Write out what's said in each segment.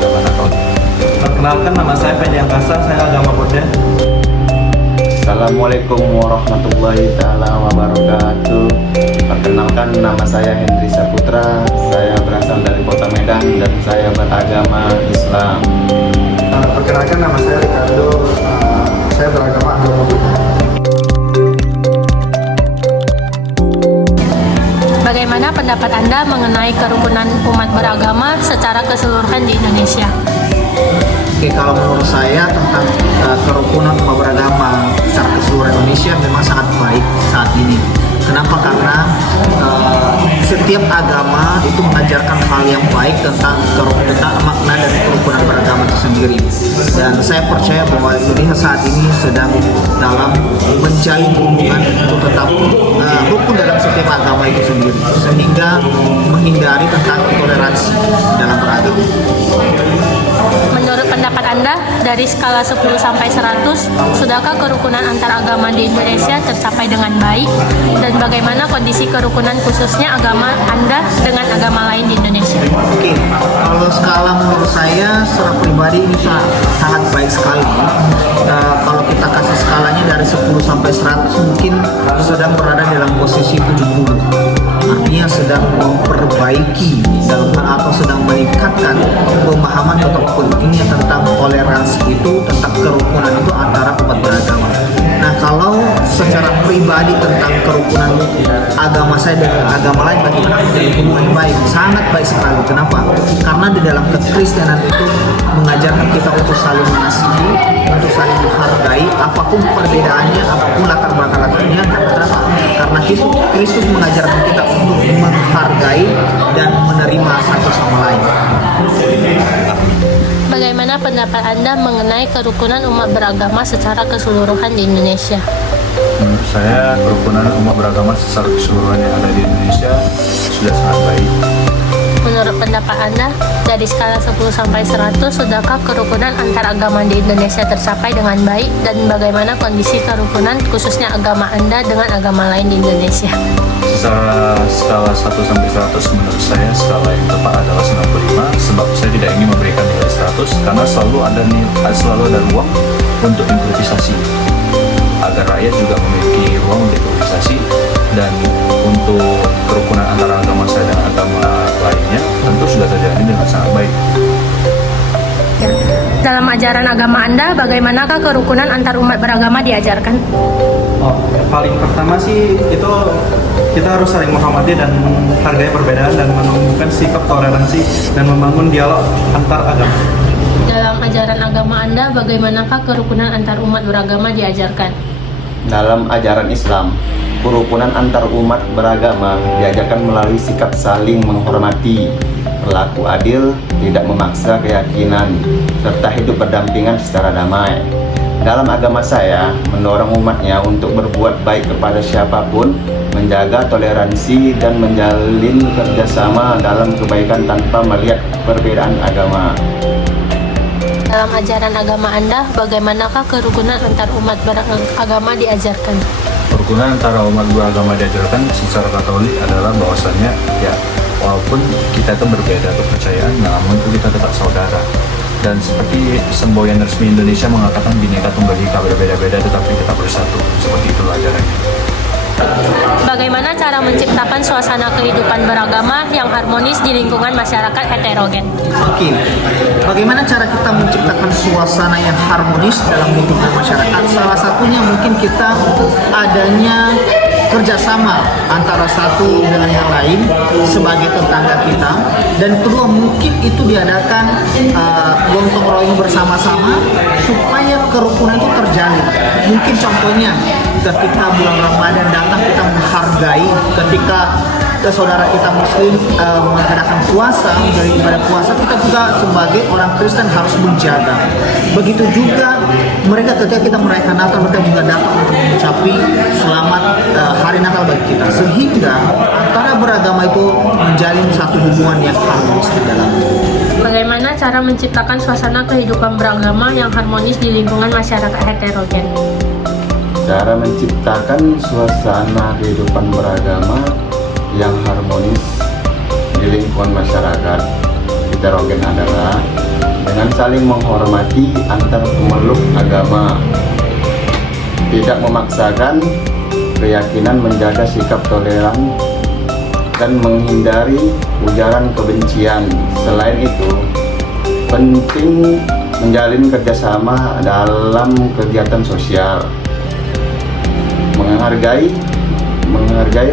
keberagaman atau. Perkenalkan, nama saya Fendi Angkasa, saya agama Buddha. Assalamualaikum warahmatullahi taala wabarakatuh. Perkenalkan, nama saya Hendri Saputra. Saya berasal dari Kota Medan dan saya beragama Islam. Perkenalkan, nama saya Ricardo. Saya beragama Buddha. Bagaimana pendapat Anda mengenai kerukunan umat beragama secara keseluruhan di Indonesia? Oke, kalau menurut saya tentang kerukunan umat beragama secara keseluruhan Indonesia memang sangat baik saat ini. Kenapa? Karena setiap agama itu mengajarkan hal yang baik tentang makna dan kerukunan beragama itu sendiri. Dan saya percaya bahwa Indonesia saat ini sedang dalam menjalin hubungan untuk tetap rukun dalam setiap agama itu sendiri, sehingga menghindari tentang intoleransi dalam beragama. Menurut pendapat Anda, dari skala 10 sampai 100, sudahkah kerukunan antar agama di Indonesia tercapai dengan baik? Dan bagaimana kondisi kerukunan khususnya agama Anda dengan agama lain di Indonesia? Oke, kalau skala menurut saya secara pribadi ini sangat baik sekali. Kalau kita kasih skalanya dari 10 sampai 100 mungkin sedang berada dalam posisi 70. Artinya sedang memperbaiki atau sedang meningkatkan pemahaman atau pentingnya tentang toleransi itu, tentang kerukunan itu antara umat beragama. Nah, kalau secara pribadi tentang kerukunan agama saya dengan agama lain, bagaimana menjadi hubungan yang baik? Sangat baik sekali. Kenapa? Karena di dalam kekristenan itu mengajarkan kita untuk saling mengasihi, untuk saling menghargai, apapun perbedaannya, apapun latar belakangnya. Karena Kristus mengajarkan kita untuk menghargai dan menerima satu sama lain. Bagaimana pendapat Anda mengenai kerukunan umat beragama secara keseluruhan di Indonesia? Menurut saya, kerukunan umat beragama secara keseluruhan yang ada di Indonesia sudah sangat baik. Menurut pendapat Anda, dari skala 10 sampai 100, sudahkah kerukunan antar agama di Indonesia tercapai dengan baik? Dan bagaimana kondisi kerukunan khususnya agama Anda dengan agama lain di Indonesia? Secara skala 1 sampai 100, menurut saya skala yang tepat adalah 95, sebab saya tidak ingin memberikan nilai 100 karena selalu ada ruang untuk improvisasi agar rakyat juga memiliki ruang untuk improvisasi. Dan untuk kerukunan antara agama saya dan agama lainnya tentu sudah terjalin dengan sangat baik. Dalam ajaran agama Anda, bagaimanakah kerukunan antar umat beragama diajarkan? Yang paling pertama sih itu kita harus saling menghormati dan menghargai perbedaan dan menumbuhkan sikap toleransi dan membangun dialog antar agama. Dalam ajaran agama Anda, bagaimanakah kerukunan antar umat beragama diajarkan? Dalam ajaran Islam, kerukunan antar umat beragama diajarkan melalui sikap saling menghormati, berlaku adil, tidak memaksa keyakinan, serta hidup berdampingan secara damai. Dalam agama saya, mendorong umatnya untuk berbuat baik kepada siapapun, menjaga toleransi, dan menjalin kerjasama dalam kebaikan tanpa melihat perbedaan agama. Dalam ajaran agama Anda, bagaimanakah kerukunan antar umat beragama diajarkan? Kerukunan antara umat beragama diajarkan secara Katolik adalah bahwasannya ya walaupun kita itu berbeda kepercayaan, namun itu kita tetap saudara. Dan seperti semboyan resmi Indonesia mengatakan Bhinneka Tunggal Ika, berbeda-beda tetapi kita bersatu. Seperti itulah ajarannya. Bagaimana cara menciptakan suasana kehidupan beragama yang harmonis di lingkungan masyarakat heterogen? Oke, bagaimana cara kita menciptakan suasana yang harmonis dalam lingkungan masyarakat? Salah satunya mungkin kita adanya kerjasama antara satu dengan yang lain sebagai tetangga kita, dan kedua mungkin itu diadakan gotong royong bersama-sama supaya kerukunan itu terjalin. Mungkin contohnya ketika bulan Ramadan datang kita menghargai, ketika saudara kita Muslim mengadakan puasa, menjadi ibadah puasa, kita juga sebagai orang Kristen harus menjaga. Begitu juga mereka ketika kita merayakan Natal, mereka juga dapat untuk mengucapi selamat hari Natal bagi kita, sehingga antara beragama itu menjalin satu hubungan yang harmonis di dalamnya. Bagaimana cara menciptakan suasana kehidupan beragama yang harmonis di lingkungan masyarakat heterogen? Cara menciptakan suasana kehidupan beragama yang harmonis di lingkungan masyarakat heterogen adalah saling menghormati antar pemeluk agama, tidak memaksakan keyakinan, menjaga sikap toleran, dan menghindari ujaran kebencian. Selain itu, penting menjalin kerjasama dalam kegiatan sosial, menghargai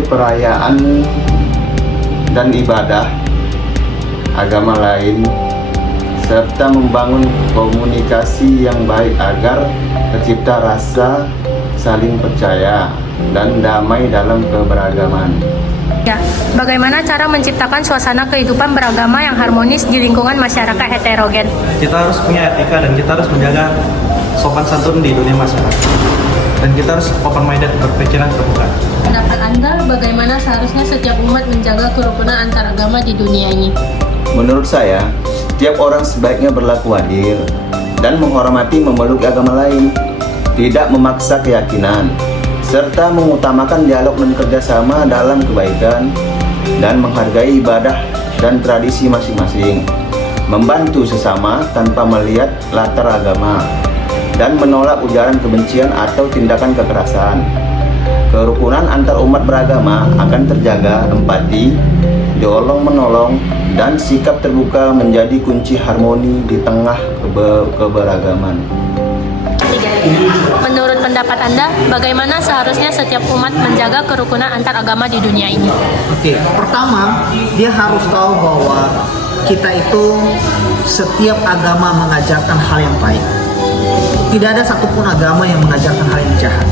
perayaan dan ibadah agama lain, serta membangun komunikasi yang baik agar tercipta rasa saling percaya dan damai dalam keberagaman. Ya, bagaimana cara menciptakan suasana kehidupan beragama yang harmonis di lingkungan masyarakat heterogen? Kita harus punya etika dan kita harus menjaga sopan santun di dunia masyarakat. Dan kita harus open minded, berpikiran terbuka. Pendapat Anda, bagaimana seharusnya setiap umat menjaga kerukunan antar agama di dunia ini? Menurut saya, setiap orang sebaiknya berlaku adil dan menghormati memeluk agama lain, tidak memaksa keyakinan, serta mengutamakan dialog dan kerjasama dalam kebaikan, dan menghargai ibadah dan tradisi masing-masing, membantu sesama tanpa melihat latar agama, dan menolak ujaran kebencian atau tindakan kekerasan. Kerukunan antar umat beragama akan terjaga, empati, tolong-menolong, dan sikap terbuka menjadi kunci harmoni di tengah keberagaman. Menurut pendapat Anda, bagaimana seharusnya setiap umat menjaga kerukunan antar agama di dunia ini? Oke, pertama dia harus tahu bahwa kita itu setiap agama mengajarkan hal yang baik. Tidak ada satupun agama yang mengajarkan hal yang jahat.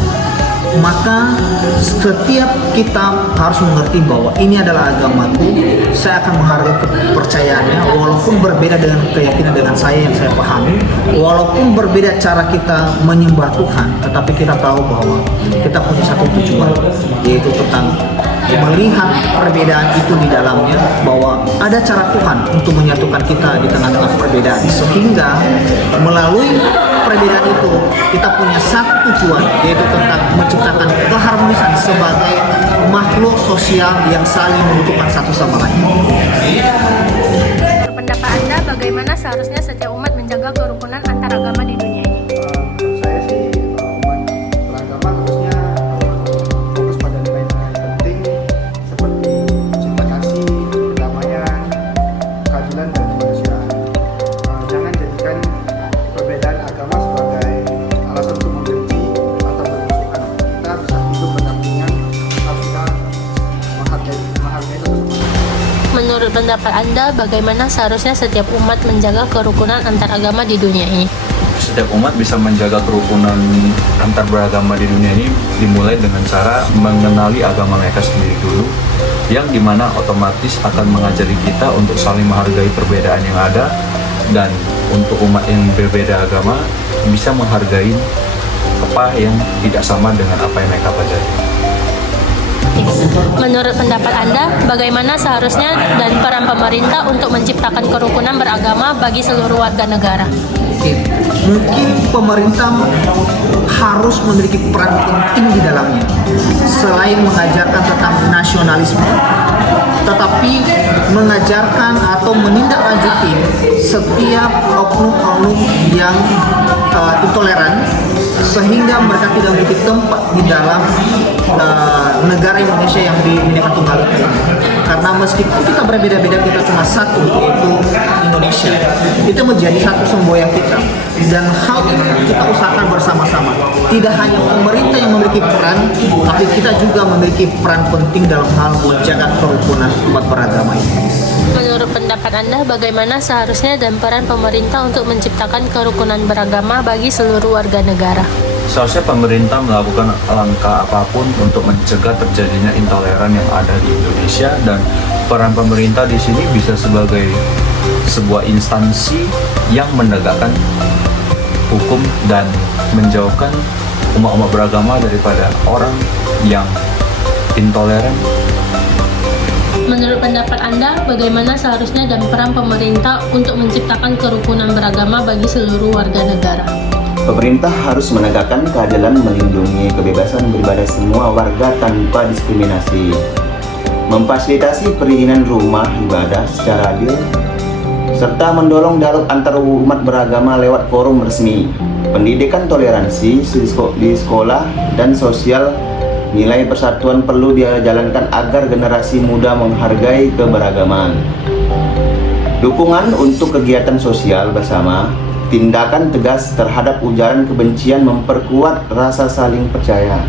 Maka setiap kita harus mengerti bahwa ini adalah agamaku, saya akan menghargai kepercayaannya walaupun berbeda dengan keyakinan dengan saya yang saya pahami, walaupun berbeda cara kita menyembah Tuhan, tetapi kita tahu bahwa kita punya satu tujuan, yaitu tentang melihat perbedaan itu di dalamnya, bahwa ada cara Tuhan untuk menyatukan kita di tengah-tengah perbedaan, sehingga melalui perbedaan itu kita punya satu tujuan, yaitu tentang menciptakan keharmonisan sebagai makhluk sosial yang saling membutuhkan satu sama lain. Pendapat Anda, bagaimana seharusnya setiap umat menjaga kerukunan antar agama di dunia ini? Menurut saya sih umat beragama harusnya fokus pada nilai-nilai penting seperti cinta kasih, kedamaian, keadilan, dan kemanusiaan. Jangan jadikan perbedaan agama sebagai alasan untuk membenci atau bermusuhan. Kita bisa hidup berdampingan asal kita menghargai satu sama lain. Menurut pendapat Anda, bagaimana seharusnya setiap umat menjaga kerukunan antar agama di dunia ini? Setiap umat bisa menjaga kerukunan antar beragama di dunia ini dimulai dengan cara mengenali agama mereka sendiri dulu, yang dimana otomatis akan mengajari kita untuk saling menghargai perbedaan yang ada, dan untuk umat yang berbeda agama bisa menghargai apa yang tidak sama dengan apa yang mereka pelajari. Menurut pendapat Anda, bagaimana seharusnya dan peran pemerintah untuk menciptakan kerukunan beragama bagi seluruh warga negara? Mungkin pemerintah harus memiliki peran penting di dalamnya, selain mengajarkan tentang nasionalisme, tetapi mengajarkan atau menindaklanjuti setiap oknum-oknum yang intoleran, sehingga mereka tidak memiliki tempat di dalam negara Indonesia yang Bhinneka Tunggal Ika ini. Karena meskipun kita berbeda-beda, kita cuma satu, yaitu Indonesia. Itu menjadi satu semboyan kita, dan hal ini kita usahakan bersama-sama. Tidak hanya pemerintah yang memiliki peran, tapi kita juga memiliki peran penting dalam hal menjaga kerukunan umat beragama ini. Menurut pendapat Anda, bagaimana seharusnya dan peran pemerintah untuk menciptakan kerukunan beragama bagi seluruh warga negara? Seharusnya pemerintah melakukan langkah apapun untuk mencegah terjadinya intoleran yang ada di Indonesia, dan peran pemerintah di sini bisa sebagai sebuah instansi yang menegakkan hukum dan menjauhkan umat-umat beragama daripada orang yang intoleran. Menurut pendapat Anda, bagaimana seharusnya dan peran pemerintah untuk menciptakan kerukunan beragama bagi seluruh warga negara? Pemerintah harus menegakkan keadilan, melindungi kebebasan beribadah semua warga tanpa diskriminasi, memfasilitasi perizinan rumah ibadah secara adil, serta mendorong dialog antar umat beragama lewat forum resmi, pendidikan toleransi di sekolah dan sosial. Nilai persatuan perlu dijalankan agar generasi muda menghargai keberagaman. Dukungan untuk kegiatan sosial bersama, tindakan tegas terhadap ujaran kebencian memperkuat rasa saling percaya.